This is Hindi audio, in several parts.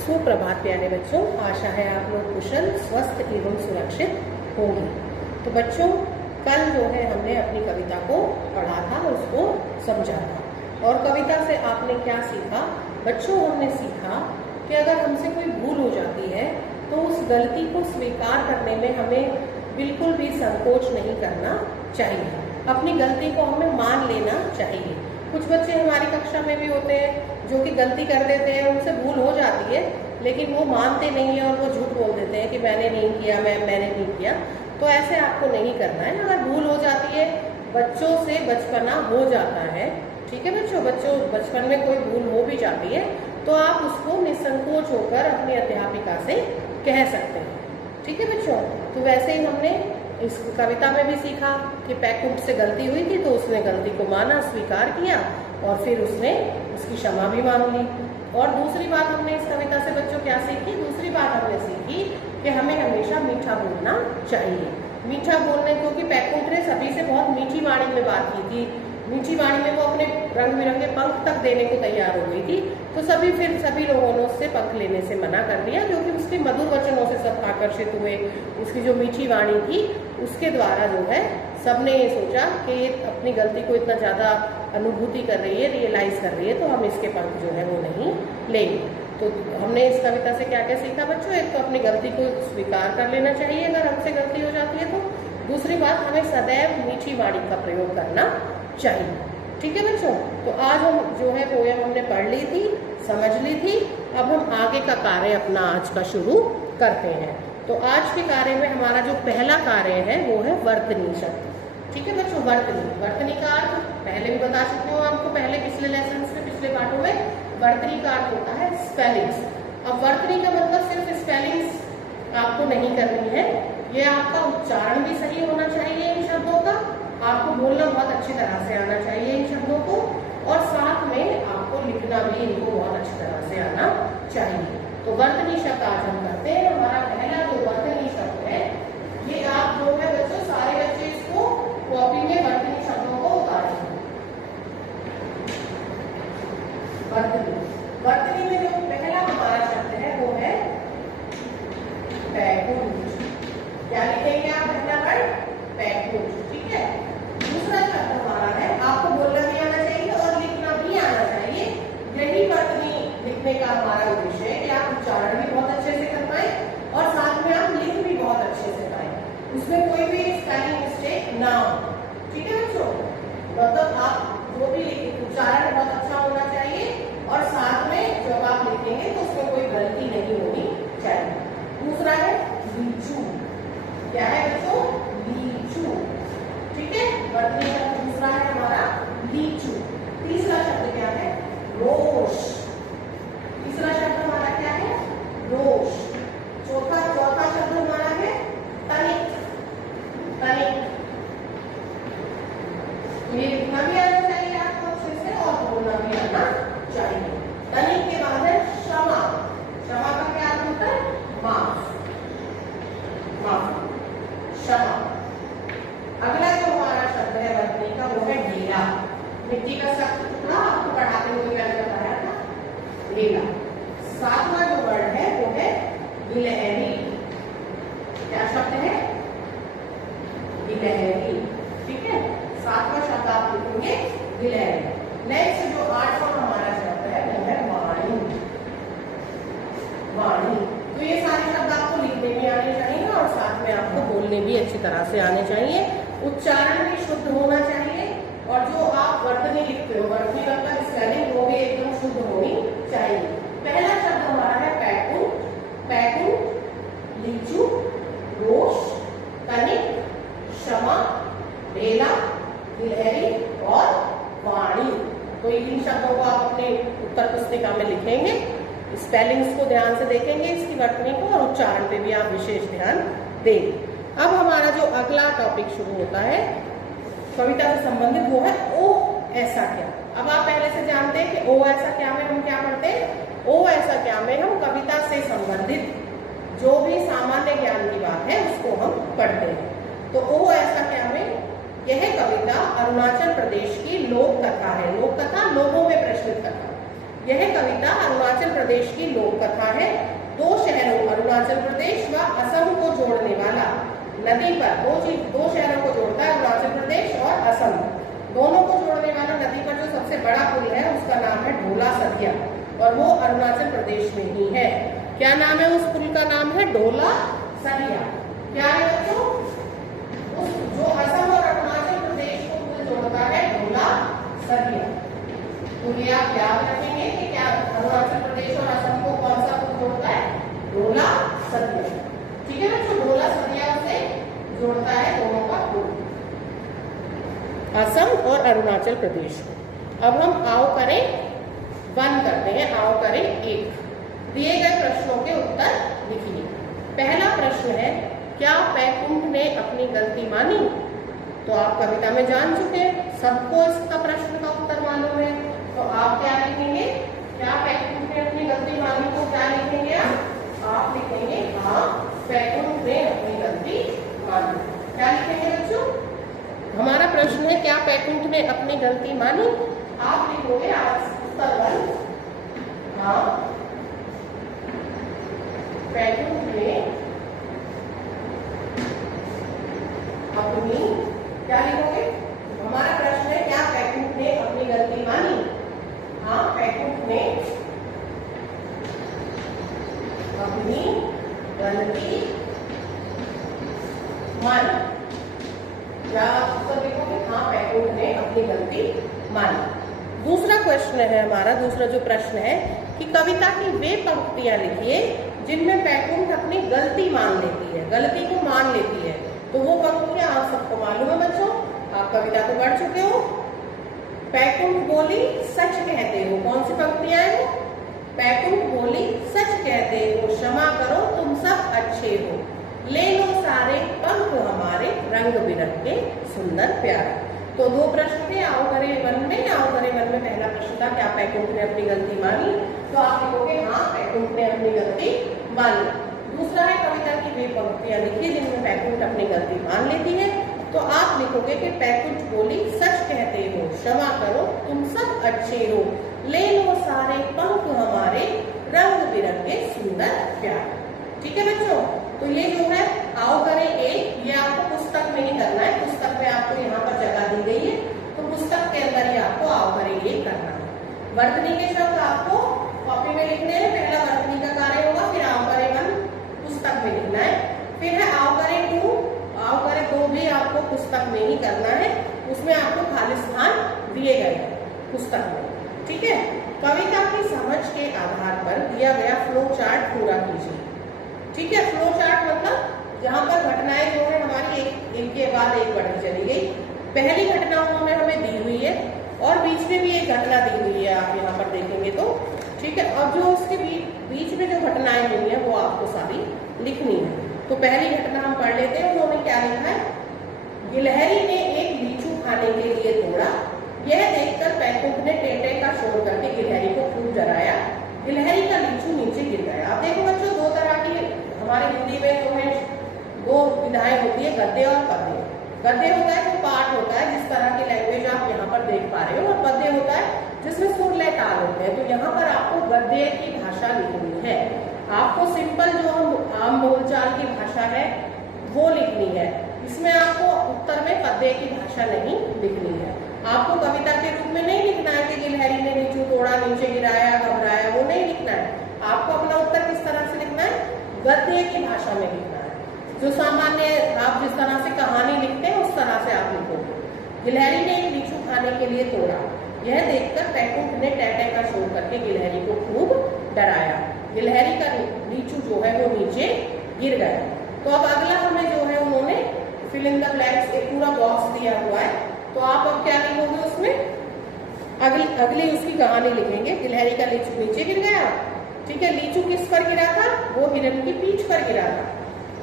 सुप्रभात प्यारे बच्चों, आशा है आप लोग कुशल, स्वस्थ एवं सुरक्षित होंगे। तो बच्चों, कल जो है हमने अपनी कविता को पढ़ा था, उसको समझा था। और कविता से आपने क्या सीखा? बच्चों, हमने सीखा कि अगर हमसे कोई भूल हो जाती है तो उस गलती को स्वीकार करने में हमें बिल्कुल भी संकोच नहीं करना चाहिए। अपनी गलती को हमें मान लेना चाहिए। कुछ बच्चे हमारी कक्षा में भी होते हैं जो कि गलती कर देते हैं, उनसे भूल हो जाती है, लेकिन वो मानते नहीं है और वो झूठ बोल देते हैं कि मैंने नहीं किया, मैंने नहीं किया। तो ऐसे आपको नहीं करना है। अगर भूल हो जाती है, बच्चों से बचपना हो जाता है, ठीक है बच्चों, बचपन में कोई भूल हो भी जाती है तो आप उसको निसंकोच होकर अपनी अध्यापिका से कह सकते हैं, ठीक है बच्चों। तो वैसे ही हमने इस कविता में भी सीखा कि पैकुट से गलती हुई थी तो उसने गलती को माना, स्वीकार किया और फिर उसने उसकी क्षमा भी मांग ली। और दूसरी बात हमने इस कविता से बच्चों क्या सीखी? दूसरी बात हमने सीखी कि हमें हमेशा मीठा बोलना चाहिए। मीठा बोलने, क्योंकि पैकुट ने सभी से बहुत मीठी वाणी में बात की थी। मीठी वाणी में वो अपने रंग बिरंगे पंख तक देने को तैयार हो गई थी, तो सभी लोगों ने उससे पंख लेने से मना कर दिया, क्योंकि उसके मधुर वचनों से सब आकर्षित हुए। उसकी जो मीठी वाणी थी उसके द्वारा जो है सबने ये सोचा कि ये अपनी गलती को इतना ज़्यादा अनुभूति कर रही है, रियलाइज कर रही है, तो हम इसके पंख जो है वो नहीं लेंगे। तो हमने इस कविता से क्या क्या सीखा बच्चों? एक तो अपनी गलती को स्वीकार कर लेना चाहिए अगर हमसे गलती हो जाती है तो। दूसरी बात, हमें सदैव मीठी वाणी का प्रयोग करना चाहिए, ठीक है बच्चों। तो आज हम जो है पोयम हमने पढ़ ली थी, समझ ली थी। अब हम आगे का कार्य अपना आज का शुरू करते हैं। तो आज के कार्य में हमारा जो पहला कार्य है वो है वर्तनी शब्द, ठीक है बच्चों। वर्तनी का अर्थ पहले भी बता चुकी हूँ आपको, पहले पिछले लेसन में, पिछले पाठों में। वर्तनी का अर्थ होता है स्पेलिंग्स। अब वर्तनी का मतलब सिर्फ स्पेलिंग्स आपको नहीं करनी है, ये आपका उच्चारण भी सही होना चाहिए इन शब्दों का, आपको बोलना बहुत अच्छी तरह से आना चाहिए इन शब्दों को, और साथ में आपको लिखना भी इनको बहुत अच्छी तरह से आना चाहिए। तो वर्तनी शब्द आज हम करते हैं। हमारा पहला जो वर्तनी शब्द है, ये आप जो है बच्चों, सारे बच्चे इसको कॉपी में वर्तनी शब्दों को उतारेंगे। वर्तनी में जो पहला हमारा शब्द है वो है पैकुट। क्या लिखेंगे आप? पहला वर्ड पैकुट, ठीक है। दूसरा शब्द हमारा है, आपको बोलना भी आना चाहिए और लिखना भी आना चाहिए। यही वर्तनी लिखने का हमारा उद्देश्य है कि आप उच्चारण भी बहुत अच्छे से कर पाए और साथ में आप लिख भी बहुत अच्छे से पाए, उसमें कोई भी स्पेलिंग मिस्टेक ना हो, ठीक है बच्चों। मतलब आप जो भी उच्चारण बहुत अच्छा होना चाहिए और साथ में जब आप लिखेंगे तो उसमें कोई गलती नहीं होनी चाहिए। दूसरा है लीचू। क्या है बच्चों? लीचू, ठीक है। वर्तनी शब्द दूसरा है हमारा लीचू। तीसरा शब्द क्या है? रोश। तीसरा शब्द हमारा क्या है? रोश। चौथा शब्द हमारा है तनिक। ये लिखना भी आना चाहिए आपको अच्छे से और बोलना भी आना चाहिए। तनिक के बाद है क्षमा। क्षमा का क्या अर्थ होता है? माफ, क्षमा। अगला जो हमारा शब्द है वर्तनी का वो है ढेला। मिट्टी का शब्द आपको पढ़ाते हुए मैंने बताया था, ढेला। सातवां जो वर्ड है वो है गिलहरी। क्या शब्द है? गिलहरी, ठीक है। सातवां शब्द आप लिखेंगे गिलहरी। नेक्स्ट जो आठवां हमारा शब्द है वो है वाणी। तो ये सारे शब्द आपको लिखने भी आने चाहिए और साथ में आपको बोलने भी अच्छी तरह से आने चाहिए। उच्चारण भी शुद्ध होना चाहिए और जो आप वर्तनी लिखते हो, वर्तनी मतलब स्पेलिंग, वो भी एकदम शुद्ध होनी चाहिए। पहला शब्द हमारा है पैकुट, लीचू, रोश, तनिक, क्षमा, ढेला, गिलहरी और वाणी। तो इन शब्दों को आप अपने उत्तर पुस्तिका में लिखेंगे, स्पेलिंग्स को ध्यान से देखेंगे इसकी वर्तनी को, और उच्चारण पे भी आप विशेष ध्यान देंगे। अब हमारा जो अगला टॉपिक शुरू होता है कविता से संबंधित, वो है ओ ऐसा क्या। अब आप पहले से जानते हैं कि ओ ऐसा क्या में हम क्या पढ़ते हैं। ओ ऐसा क्या में हम कविता से संबंधित जो भी सामान्य ज्ञान की बात है उसको हम पढ़ते हैं। तो ओ ऐसा क्या में यह कविता अरुणाचल प्रदेश की लोक कथा है। लोक कथा, लोगों में प्रचलित कथा। यह कविता अरुणाचल प्रदेश की लोक कथा है। दो शहरों अरुणाचल प्रदेश व असम को जोड़ने वाला नदी पर दो शहरों को जोड़ता है, अरुणाचल प्रदेश और असम दोनों को जोड़ने वाला नदी पर जो सबसे बड़ा पुल है उसका नाम है ढोला सदिया और वो अरुणाचल प्रदेश में ही है। क्या नाम है उस पुल का? नाम है ढोला सदिया। क्या है बच्चों? जो असम और अरुणाचल प्रदेश को पुल जोड़ता है ढोला सदिया। तो ये आप याद रखेंगे कि क्या अरुणाचल प्रदेश और असम को कौन सा पुल जोड़ता है? ढोला सदिया। ठीक है बच्चों, ढोला सदिया से जोड़ता है दोनों का पुल, असम और अरुणाचल प्रदेश। अब हम आओ करें 1 करते हैं, आओ करें 1। दिए गए प्रश्नों के उत्तर लिखिए। पहला प्रश्न है, क्या बैकुंठ ने अपनी गलती मानी? तो आप कविता में जान चुके हैं, सबको इसका प्रश्न का उत्तर मालूम है। तो आप क्या लिखेंगे? क्या बैकुंठ ने अपनी गलती मानी? तो क्या लिखेंगे आप लिखेंगे हाँ, बैकुंठ ने अपनी गलती मानी। क्या लिखेंगे बच्चों? हमारा प्रश्न है, क्या बैकुंठ ने अपनी गलती मानी? आप लिखोगे उत्तर 1, हाँ बैकुंठ ने अपनी, क्या लिखोगे? हमारा प्रश्न है, क्या बैकुंठ ने अपनी गलती मानी? हाँ, बैकुंठ ने अपनी गलती मानी। क्या आप उत्तर लिखोगे? हाँ, बैकुंठ ने अपनी गलती मानी। दूसरा क्वेश्चन है हमारा, दूसरा जो प्रश्न है कि कविता की वे पंक्तियां लिखिए जिनमें बैकुंठ अपनी गलती मान लेती है, गलती को मान लेती है। तो वो पंक्तियां आप सबको मालूम है बच्चों, आप कविता को पढ़ चुके हो। बैकुंठ बोली सच कहते हो, कौन सी पंक्तियां हैं? बैकुंठ बोली सच कहते हो, क्षमा करो तुम सब अच्छे हो, ले लो सारे पंख हमारे रंग बिरंगे सुंदर प्यारे। तो 2 प्रश्न थे आओ करें 1 में। आओ करें 1 में पहला प्रश्न था, क्या बैकुंठ ने अपनी गलती मानी? तो आप लिखोगे हाँ, बैकुंठ ने अपनी गलती मानी। दूसरा है, कविता की वे पंक्तियां लिखिए जिनमें बैकुंठ अपनी गलती मान लेती है। तो आप लिखोगे कि बैकुंठ बोली सच कहते हो, क्षमा करो तुम सब अच्छे हो, ले लो सारे पंख हमारे रंग बिरंगे सुंदर प्यारे। ठीक है बच्चों, तो ये जो है आओ करें 1, ये आपको पुस्तक में ही करना है। पुस्तक में आपको यहाँ पर जगह दी गई है, तो पुस्तक के अंदर ही आपको आओ करें 1 करना है। वर्तनी के शब्द आपको कॉपी में लिखने हैं, पहला वर्तनी का कार्य होगा, फिर आओ करें 1 पुस्तक में लिखना है, फिर है आओ करें 2, आओ करें 2 भी आपको पुस्तक में ही करना है, उसमें आपको खाली स्थान दिए गए हैं पुस्तक में। ठीक है, कविता की समझ के आधार पर दिया गया फ्लो चार्ट पूरा कीजिए। ठीक है, फ्लो चार्ट मतलब जहाँ पर घटनाएं जो है हमारी एक के बाद एक बढ़ती चली गई। पहली घटना उन्होंने हमें दी हुई है और बीच में भी एक घटना दी हुई है, आप यहाँ पर देखेंगे तो। ठीक है, और जो उसके बीच में जो घटनाएं हुई है वो आपको सारी लिखनी है। तो पहली घटना हम पढ़ लेते हैं, उन्होंने क्या लिखा है? गिलहरी ने एक लीचू खाने के लिए तोड़ा, यह देखकर बैकुंठ ने टेटे का शोर करके गिलहरी को खूब डराया, गिलहरी का लीचू नीचे गिर गया। आप देखो बच्चों, 2 तरह की हमारे हिंदी में जो है 2 विधाएं होती है, गद्य और पद्य। गद्य होता है जो पाठ होता है, जिस तरह की लैंग्वेज आप यहाँ पर देख पा रहे हो, और पद्य होता है जिसमें सुर लय ताल होते हैं। तो यहाँ पर आपको गद्य की भाषा लिखनी है, आपको सिंपल जो आम बोलचाल की भाषा है वो लिखनी है। इसमें आपको उत्तर में पद्य की भाषा नहीं लिखनी है। आपको कविता के रूप में नहीं लिखना है कि गिलहरी ने लीचू तोड़ा, नीचे गिराया, घबराया, वो नहीं लिखना है। आपको अपना उत्तर किस तरह से लिखना है? गद्य की भाषा में लिखना है। जो सामान्य आप जिस तरह से कहानी लिखते हैं उस तरह से आप लिखोगे। गिलहरी ने एक लीचू खाने के लिए तोड़ा, यह देखकर बैकुंठ ने टेटे का शोर करके गिलहरी को खूब डराया, गिलहरी का लीचू जो है वो नीचे गिर गया। तो अब अगला हमें जो है उन्होंने फिल इन द ब्लैंक्स एक पूरा बॉक्स दिया हुआ है, तो आप अब क्या लिखोगे उसमें? अगली उसकी कहानी लिखेंगे। गिलहरी का लीचू नीचे गिर गया। ठीक है, लीचू किस पर गिरा था? वो हिरन की पीठ पर गिरा था।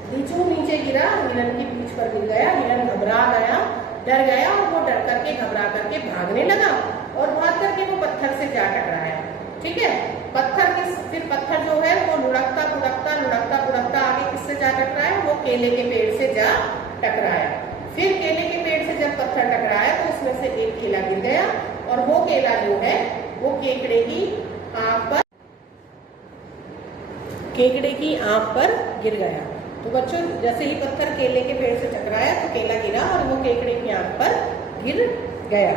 लीचू नीचे गिरा, हिरन की पीठ पर गिर गया, हिरन घबरा गया, डर गया और वो डर करके घबरा करके भागने लगा और भाग करके वो पत्थर से जा टकराया। ठीक है, फिर पत्थर जो है वो लुढ़कता पुढ़कता आगे किससे जा टकराया? वो केले के पेड़ से जा टकराया। फिर केले के पेड़ से जब पत्थर टकराया तो उसमें से एक केला गिर गया और वो केला जो है वो केकड़े की आंख पर, केकड़े की आंख पर गिर गया। तो बच्चों जैसे ही पत्थर केले के पेड़ से टकराया तो केला गिरा और वो केकड़े की आंख पर गिर गया।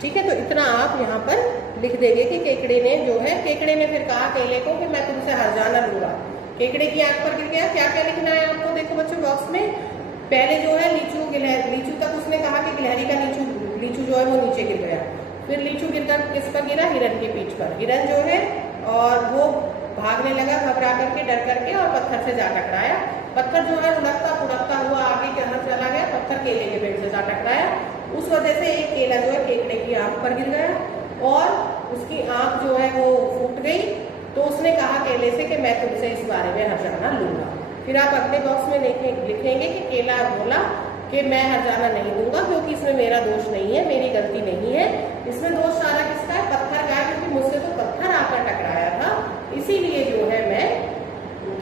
ठीक है, तो इतना आप यहाँ पर लिख देंगे कि केकड़े ने जो है, केकड़े ने फिर कहा केले को कि मैं तुमसे हर्जाना लूंगा। केकड़े की आंख पर गिर गया। क्या क्या लिखना है आपको, देखो बच्चों बॉक्स में। पहले जो है लीचू तक उसने कहा कि गिलहरी का लीचू जो है वो नीचे गिर गया। फिर लीचू गिरकर किस पर गिरा, हिरन के पीठ पर। हिरन जो है और वो भागने लगा घबरा करके, डर करके, और पत्थर से जा टकराया। पत्थर जो है लुढ़कता फुढ़कता हुआ आगे के अंदर चला गया, पत्थर केले के पेड़ से जा टकराया। उस वजह से एक केला जो है केकड़े की आंख पर गिर गया और उसकी आंख जो है वो फूट गई। तो उसने कहा केले से कि मैं तुमसे इस बारे में हर्जाना लूंगा। फिर आप अगले बॉक्स में लिखेंगे कि केला बोला कि मैं हर्जाना नहीं दूंगा क्योंकि इसमें मेरा दोष नहीं है, मेरी गलती नहीं है। इसमें दोष सारा किसका है, पत्थर का है, क्योंकि मुझसे तो पत्थर आकर टकराया था, इसीलिए जो है मैं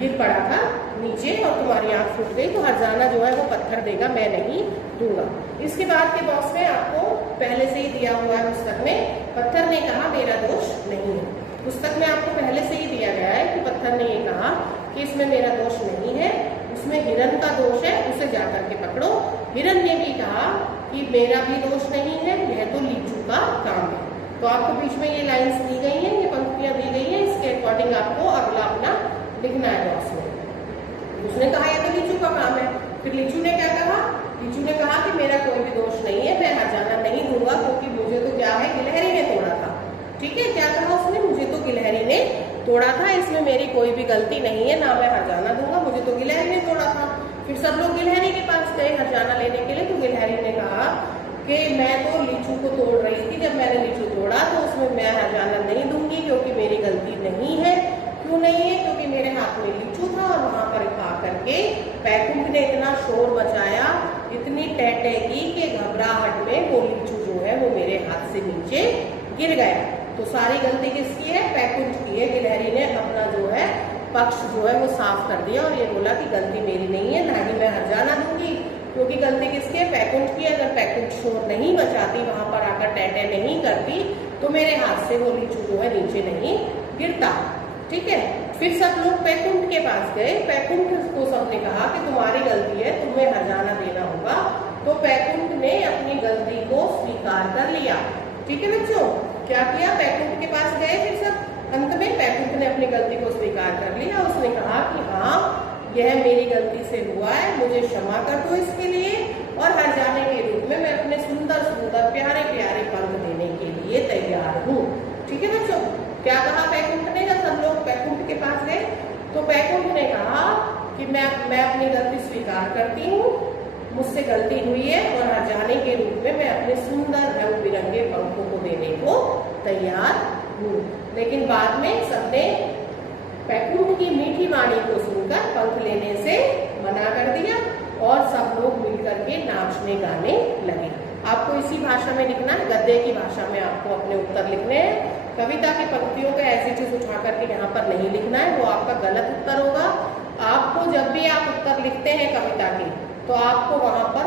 गिर पड़ा था नीचे और तुम्हारी आंख फूट गई। तो हर्जाना जो है वो पत्थर देगा, मैं नहीं दूंगा। इसके बाद के बॉक्स में आपको पहले से ही दिया हुआ है पुस्तक में, पत्थर ने कहा मेरा दोष नहीं है। पुस्तक में आपको पहले से ही दिया गया है कि पत्थर ने ये कहा कि इसमें मेरा दोष नहीं है, उसमें हिरन का दोष है, उसे जाकर के पकड़ो। हिरन ने भी कहा कि मेरा भी दोष नहीं है, यह तो लीचू का काम है। तो आपको बीच में ये लाइंस दी गई हैं, ये पंक्तियां दी गई हैं, इसके अकॉर्डिंग आपको अगला अपना लिखना है बॉक्स में। उसने कहा ये तो लीचू का काम है। फिर लीचू ने क्या कहा, लीचू ने कहा कि मेरा कोई भी दोष नहीं है, मैं हर्जाना नहीं दूंगा क्योंकि मुझे तो क्या है, गिलहरी ने तोड़ा था। ठीक है, क्या कहा उसने, मुझे तो गिलहरी ने तोड़ा था, इसमें मेरी कोई भी गलती नहीं है, ना मैं हर्जाना दूंगा, मुझे तो गिलहरी ने तोड़ा था। फिर सब लोग गिलहरी के पास गए हर्जाना लेने के लिए। तो गिलहरी ने कहा कि मैं तो लीचू को तोड़ रही थी, जब मैंने लीचू तोड़ा तो उसमें मैं हर्जाना नहीं दूंगी क्योंकि मेरी गलती नहीं है। क्यों नहीं है, क्योंकि मेरे हाथ में लीचू था और वहां पर आकर के पैकुंठ ने इतना शोर मचाया, इतनी टहटे की कि घबराहट में वो लीचू जो है वो मेरे हाथ से नीचे गिर गया। तो सारी गलती किसकी है, पैकुंठ की है। गिलहरी ने अपना जो है पक्ष जो है वो साफ कर दिया और ये बोला कि गलती मेरी नहीं है, ना ही मैं हर्जाना दूंगी क्योंकि गलती किसकी है, पैकुंठ की। अगर पैकुंठ शोर नहीं मचाती, वहां पर आकर टहटे नहीं करती, तो मेरे हाथ से वो लीचू जो है नीचे नहीं गिरता। ठीक है, फिर सब लोग पैकुंठ के पास गए। पैकुंठ को सबने कहा कि तुम्हारी गलती है, तुम्हें हर्जाना देना होगा। तो पैकुंठ ने अपनी गलती को स्वीकार कर लिया। ठीक है बच्चों, क्या किया, पैकुंठ के पास गए। फिर सब अंत में पैकुंठ ने अपनी गलती को स्वीकार कर लिया। उसने कहा कि हाँ, यह मेरी गलती से हुआ है, मुझे क्षमा कर दो इसके लिए, और हर्जाने के रूप में मैं अपने सुंदर सुंदर प्यारे प्यारे पंख देने के लिए तैयार हूँ। ठीक है बच्चों, क्या कहा पैकुंठ ने, जब सब लोग पैकुंठ के पास गए तो पैकुंठ ने कहा कि मैं अपनी गलती स्वीकार करती हूँ, मुझसे गलती हुई है और हर्जाने के रूप में मैं अपने सुंदर रंग बिरंगे पंखों को देने को तैयार हूँ। लेकिन बाद में सबने पैकुंठ की मीठी वाणी को सुनकर पंख लेने से मना कर दिया और सब लोग मिलकर के नाचने गाने लगे। आपको इसी भाषा में लिखना है, गद्य की भाषा में आपको अपने उत्तर लिखने हैं। कविता की पंक्तियों को ऐसी चीज उठा करके यहाँ पर नहीं लिखना है, वो आपका गलत उत्तर होगा। आपको जब भी आप उत्तर लिखते हैं कविता के, तो आपको वहां पर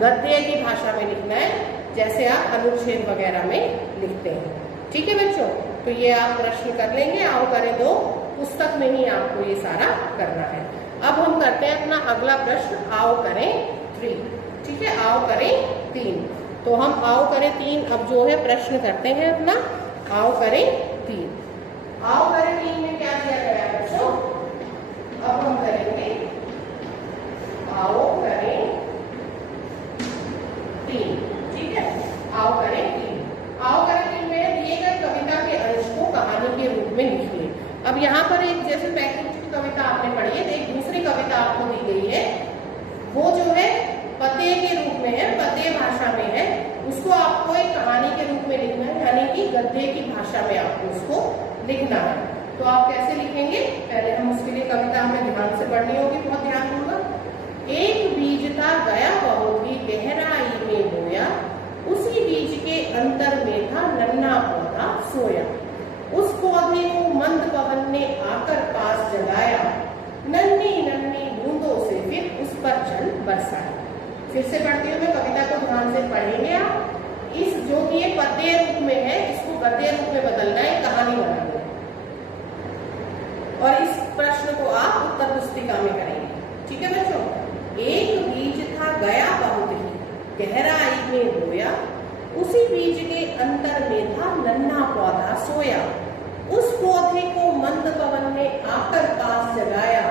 गद्य की भाषा में लिखना है, जैसे आप अनुच्छेद वगैरह में लिखते हैं। ठीक है बच्चों, तो ये आप प्रश्न कर लेंगे। आओ करें दो, पुस्तक में ही आपको ये सारा करना है। अब हम करते हैं अपना अगला प्रश्न, आओ करें 3। ठीक है, आओ करें 3। तो हम आओ करें 3 अब जो है प्रश्न करते हैं अपना, आओ करें 3। आओ करें 3 में क्या दिया गया है बच्चों, अब हम करेंगे आओ करें 3। ठीक है, आओ करें 3। आओ करें 3 में दिए गए कविता के अंश को कहानी के रूप में लिखिए। अब यहाँ पर एक जैसे पैकुंठ की कविता आपने पढ़ी है, तो एक दूसरी कविता आपको दी गई है, वो जो है पद्य के रूप में है, पद्य भाषा में है। उसको आपको एक कहानी के रूप में लिखना है, यानी कि गद्य की भाषा में आपको उसको लिखना है। तो आप कैसे लिखेंगे, पहले हम उसके लिए कविता हमें ध्यान से पढ़नी होगी, बहुत ध्यानपूर्वक। एक बीज था गया बहुत ही गहराई में बोया, उसी बीज के अंतर में था नन्हा पौधा सोया। उस पौधे को मंद पवन ने आकर पास जगाया, नन्ही नन्ही बूंदों से फिर उस पर जल बरसाया। फिर से पढ़ती हूँ मैं, कविता को ध्यान से पढ़ेंगे आप। इस जो कि ये पद्य रूप में है, इसको गद्य रूप में बदलना है, कहानी बनानी है। और इस प्रश्न को आप उत्तर पुस्तिका में करेंगे। ठीक है बच्चों, एक बीज था गया बहुत ही गहराई में बोया, उसी बीज के अंतर में था नन्हा पौधा सोया, उस पौधे को मंद पवन ने आकर पास जगाया,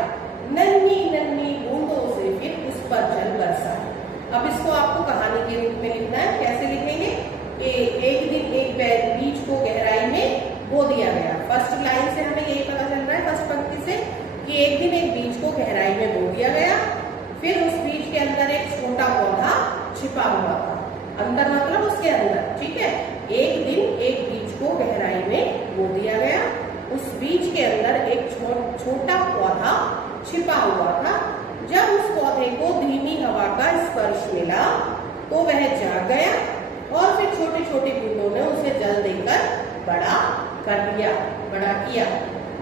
नन्ही नन्ही बूंदों से फिर उस पर जल बरसाया। अब इसको आपको कहानी के रूप में लिखना है। कैसे लिखेंगे? एक दिन एक बीज को गहराई में बो दिया गया। फर्स्ट लाइन से हमें यही पता चल रहा है, फर्स्ट पंक्ति से, कि एक दिन एक बीज को गहराई में बो दिया गया, फिर उस बीज के अंदर एक छोटा पौधा छिपा हुआ था। अंदर मतलब उसके अंदर, ठीक है। एक दिन एक बीज को गहराई में बो दिया गया, उस बीज के अंदर एक छोटा पौधा छिपा हुआ था। जब उस पौधे को धीमी हवा का स्पर्श मिला तो वह जाग गया और फिर छोटी छोटी बूंदों ने उसे जल देकर बड़ा कर दिया, बड़ा किया।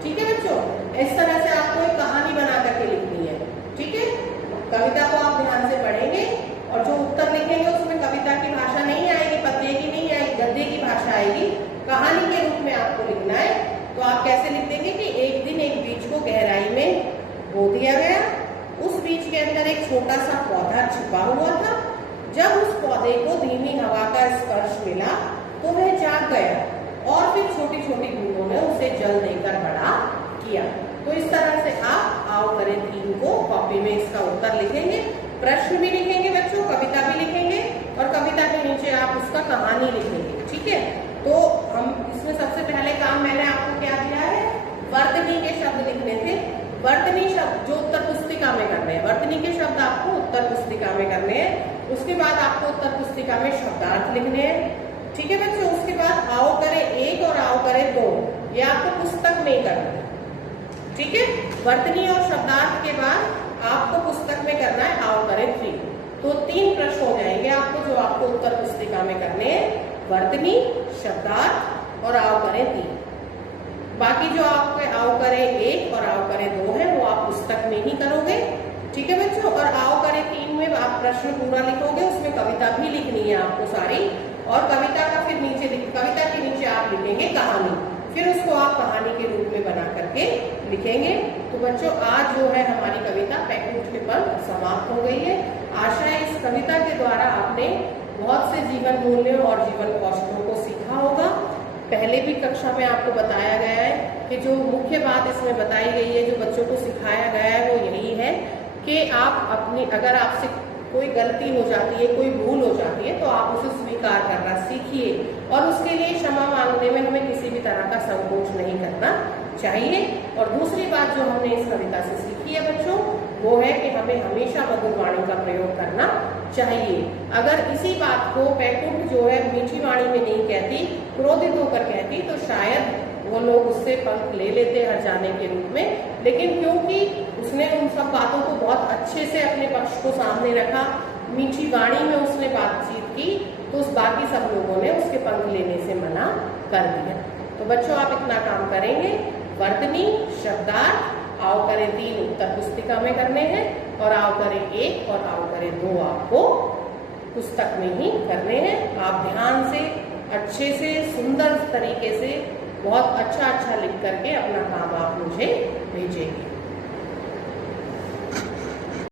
ठीक है बच्चों, इस तरह से आपको एक कहानी बना करके लिखनी है। ठीक है, कविता को आप ध्यान से पढ़ेंगे और जो उत्तर लिखेंगे उसमें कविता की भाषा नहीं आएगी, पद्य की नहीं आएगी, गद्य की भाषा आएगी। कहानी के रूप में आपको लिखना है। तो आप कैसे लिख देंगे कि एक दिन एक बीज को गहराई में बो दिया गया, उस बीज के अंदर एक छोटा सा पौधा छिपा हुआ था। जब उस पौधे को धीमी हवा का स्पर्श मिला तो वह जाग गया और फिर छोटी छोटी बूंदों ने उसे जल देकर बड़ा किया। तो इस तरह से आप आओ करें 3 को कॉपी में इसका उत्तर लिखेंगे, प्रश्न भी लिखेंगे बच्चों, कविता भी लिखेंगे और कविता के नीचे आप उसका कहानी लिखेंगे। ठीक है, तो हम इसमें सबसे पहले काम मैंने आपको क्या दिया है, वर्तनी के शब्द लिखने थे। वर्तनी शब्द जो उत्तर पुस्तिका में करने हैं, वर्तनी के शब्द आपको उत्तर पुस्तिका में करने हैं। उसके बाद आपको उत्तर पुस्तिका में शब्दार्थ लिखने हैं। ठीक है बच्चों, उसके बाद आओ करें 1 और आओ करें 2, ये आपको पुस्तक में ही करना है। ठीक है, वर्तनी और शब्दार्थ के बाद आपको पुस्तक में करना है आओ करें 3। तो 3 प्रश्न हो जाएंगे आपको जो आपको उत्तर पुस्तिका में करने हैं, वर्तनी, शब्दार्थ और आओ करें 3। बाकी जो आपके आओ करें 1 और आओ करें 2 है वो आप पुस्तक में ही करोगे। ठीक है बच्चों, और आओ करें 3 में आप प्रश्न पूरा लिखोगे, उसमें कविता भी लिखनी है आपको सारी, और कविता का फिर नीचे कविता के नीचे आप लिखेंगे कहानी, फिर उसको आप कहानी के रूप में बना करके लिखेंगे। तो बच्चों आज जो है हमारी कविता पैकुट के पल समाप्त हो गई है। आशा है इस कविता के द्वारा आपने बहुत से जीवन मूल्यों और जीवन कौशलों को सीखा होगा। पहले भी कक्षा में आपको बताया गया है कि जो मुख्य बात इसमें बताई गई है, जो बच्चों को सिखाया गया है, वो यही है कि आप अपनी, अगर आपसे कोई गलती हो जाती है, कोई भूल हो जाती है, तो आप उसे स्वीकार करना सीखिए और उसके लिए क्षमा मांगने में हमें किसी भी तरह का संकोच नहीं करना चाहिए। और दूसरी बात जो हमने इस कविता से सीखी है बच्चों, वो है कि हमें हमेशा मधुर वाणी का प्रयोग करना चाहिए। अगर इसी बात को पैकुट जो है मीठी वाणी में नहीं कहती, क्रोधित होकर कहती, तो शायद वो लोग उससे पंख ले लेते हर जाने के रूप में। लेकिन क्योंकि उसने उन सब बातों को बहुत अच्छे से अपने पक्ष को सामने रखा, मीठी वाणी में उसने बातचीत की, तो उस बाकी सब लोगों ने उसके पंख लेने से मना कर दिया। तो बच्चों आप इतना काम करेंगे, वर्तनी, शब्दार्थ, आओ करें 3 उत्तर पुस्तिका में करने हैं और आओ करें 1 और आओ करें 2 आपको पुस्तक में ही करने हैं। आप ध्यान से, अच्छे से, सुंदर तरीके से, बहुत अच्छा लिख करके अपना काम आप मुझे भेजेंगे।